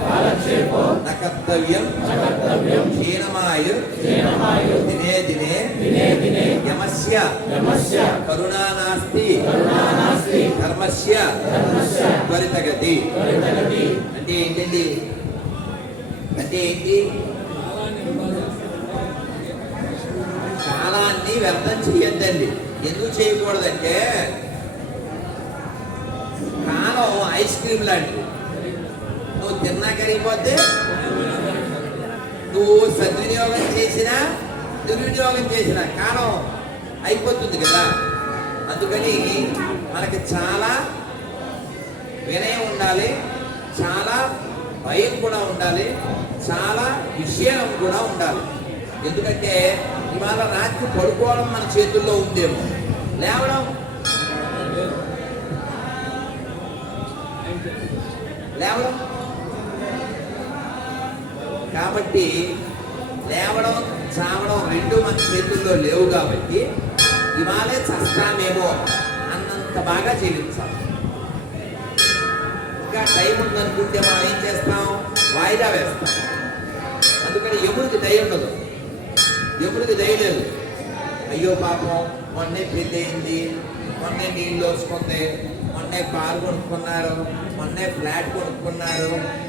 కాలక్షేపో నకర్తవ్యం క్షీణమాయు దినే దినే యమస్య కరుణా నాస్తి ధర్మస్య త్వరితగతి. అంటే ఏంటండి? అంటే ఏంటి? కాలాన్ని వ్యర్థం చేయొద్దండి. ఎందుకు చేయకూడదంటే కాలం ఐస్ క్రీమ్ లాంటిది. నువ్వు తిన్నా కరిగిపోతే? నువ్వు సద్వినియోగం చేసినా దుర్వినియోగం చేసినా కాలం అయిపోతుంది కదా. అందుకని మనకి చాలా వినయం ఉండాలి చాలా భయం కూడా ఉండాలి చాలా విషయం కూడా ఉండాలి. ఎందుకంటే ఇవాళ రాత్రి పడుకోవడం మన చేతుల్లో ఉందేమో. లేవడం? లేవడం? కాబట్టి లేవడం చావడం రెండు మన చేతుల్లో లేవు కాబట్టి ఇవాళే చస్తామేమో అన్నంత బాగా జీవించాలి ఇంకా టైం ఉందనుకుంటే మనం ఏం చేస్తాం? వాయిదా వేస్తాం. అందుకని ఎముడికి దయ ఉండదు. ఎముడికి దయ లేదు. అయ్యో పాపం మొన్నే పెళ్ళి అయింది మొన్నే నీళ్ళు వస్తుంది మొన్నే కారు కొనుక్కున్నారు మొన్నే ఫ్లాట్ కొనుక్కున్నారు.